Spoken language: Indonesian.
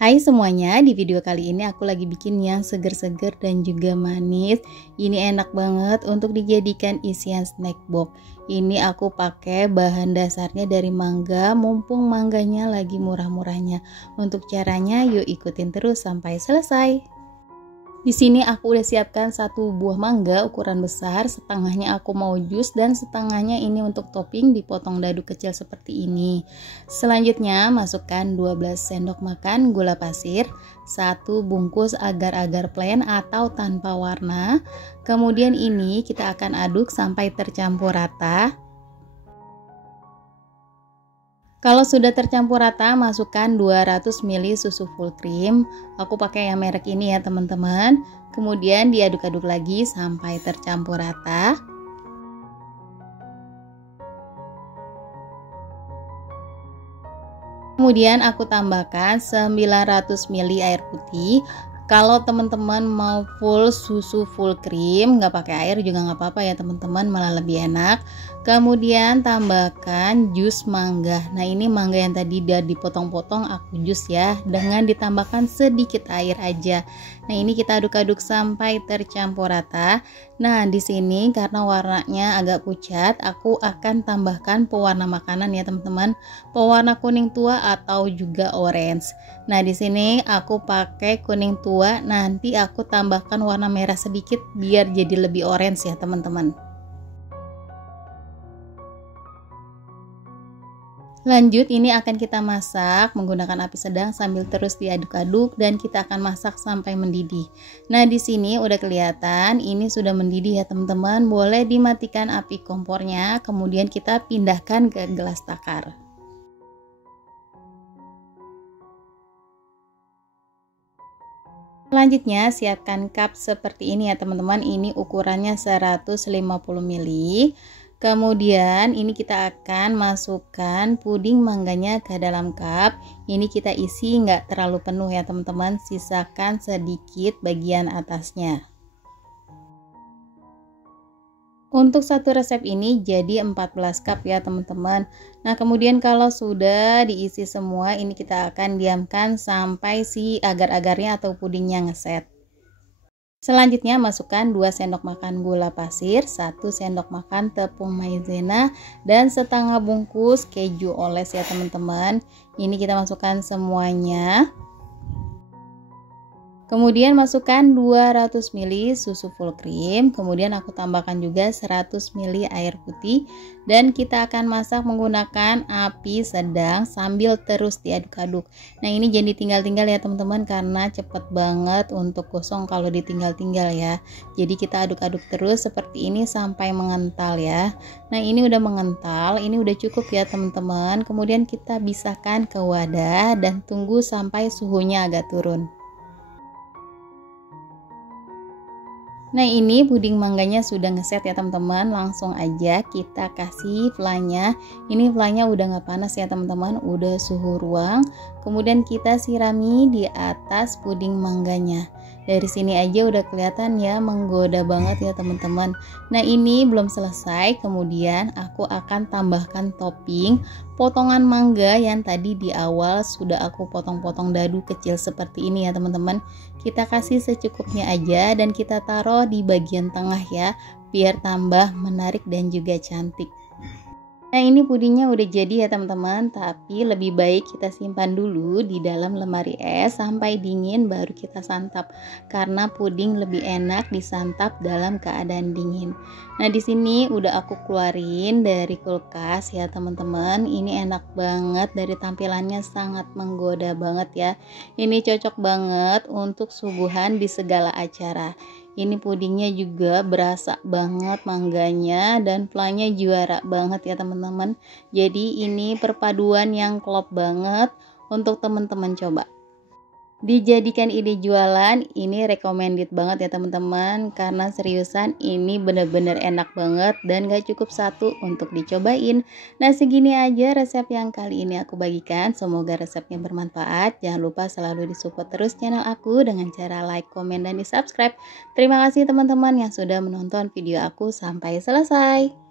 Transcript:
Hai semuanya, di video kali ini aku lagi bikin yang seger-seger dan juga manis. Ini enak banget untuk dijadikan isian snack box. Ini aku pakai bahan dasarnya dari mangga, mumpung mangganya lagi murah-murahnya. Untuk caranya yuk ikutin terus sampai selesai. Di sini aku udah siapkan satu buah mangga ukuran besar, setengahnya aku mau jus dan setengahnya ini untuk topping dipotong dadu kecil seperti ini. Selanjutnya masukkan 12 sendok makan gula pasir, 1 bungkus agar-agar plain atau tanpa warna. Kemudian ini kita akan aduk sampai tercampur rata. Kalau sudah tercampur rata, masukkan 200 ml susu full cream. Aku pakai yang merek ini ya teman-teman. Kemudian diaduk-aduk lagi sampai tercampur rata. Kemudian aku tambahkan 900 ml air putih. Kalau teman-teman mau full susu full cream, nggak pakai air juga nggak apa-apa ya teman-teman, malah lebih enak. Kemudian tambahkan jus mangga. Nah ini mangga yang tadi udah dipotong-potong aku jus ya, dengan ditambahkan sedikit air aja. Nah ini kita aduk-aduk sampai tercampur rata. Nah di sini karena warnanya agak pucat, aku akan tambahkan pewarna makanan ya teman-teman, pewarna kuning tua atau juga orange. Nah di sini aku pakai kuning tua, nanti aku tambahkan warna merah sedikit biar jadi lebih orange ya teman-teman. Lanjut, ini akan kita masak menggunakan api sedang sambil terus diaduk-aduk dan kita akan masak sampai mendidih. Nah, di sini udah kelihatan ini sudah mendidih ya teman-teman. Boleh dimatikan api kompornya, kemudian kita pindahkan ke gelas takar. Selanjutnya siapkan cup seperti ini ya teman-teman. Ini ukurannya 150 ml. Kemudian ini kita akan masukkan puding mangganya ke dalam cup. Ini kita isi nggak terlalu penuh ya teman-teman, sisakan sedikit bagian atasnya. Untuk satu resep ini jadi 14 cup ya teman-teman. Nah kemudian kalau sudah diisi semua, ini kita akan diamkan sampai si agar-agarnya atau pudingnya ngeset. Selanjutnya masukkan 2 sendok makan gula pasir, 1 sendok makan tepung maizena, dan setengah bungkus keju oles ya teman-teman. Ini kita masukkan semuanya. Kemudian masukkan 200 ml susu full cream, kemudian aku tambahkan juga 100 ml air putih dan kita akan masak menggunakan api sedang sambil terus diaduk-aduk. Nah ini jangan ditinggal-tinggal ya teman-teman, karena cepet banget untuk gosong kalau ditinggal-tinggal ya. Jadi kita aduk-aduk terus seperti ini sampai mengental ya. Nah ini udah mengental, ini udah cukup ya teman-teman. Kemudian kita pisahkan ke wadah dan tunggu sampai suhunya agak turun. Nah ini puding mangganya sudah ngeset ya teman-teman, langsung aja kita kasih flannya. Ini flannya udah nggak panas ya teman-teman, udah suhu ruang. Kemudian kita sirami di atas puding mangganya. Dari sini aja udah kelihatan ya, menggoda banget ya teman-teman. Nah ini belum selesai, kemudian aku akan tambahkan topping potongan mangga yang tadi di awal sudah aku potong-potong dadu kecil seperti ini ya teman-teman. Kita kasih secukupnya aja dan kita taruh di bagian tengah ya, biar tambah menarik dan juga cantik. Nah ini pudingnya udah jadi ya teman-teman, tapi lebih baik kita simpan dulu di dalam lemari es sampai dingin baru kita santap, karena puding lebih enak disantap dalam keadaan dingin. Nah di sini udah aku keluarin dari kulkas ya teman-teman. Ini enak banget, dari tampilannya sangat menggoda banget ya. Ini cocok banget untuk suguhan di segala acara. Ini pudingnya juga berasa banget mangganya dan flannya juara banget ya teman-teman. Jadi ini perpaduan yang klop banget untuk teman-teman coba. Dijadikan ide jualan, ini recommended banget ya teman-teman, karena seriusan ini bener-bener enak banget dan gak cukup satu untuk dicobain. Nah segini aja resep yang kali ini aku bagikan, semoga resepnya bermanfaat. Jangan lupa selalu disupport terus channel aku dengan cara like, komen, dan di subscribe. Terima kasih teman-teman yang sudah menonton video aku sampai selesai.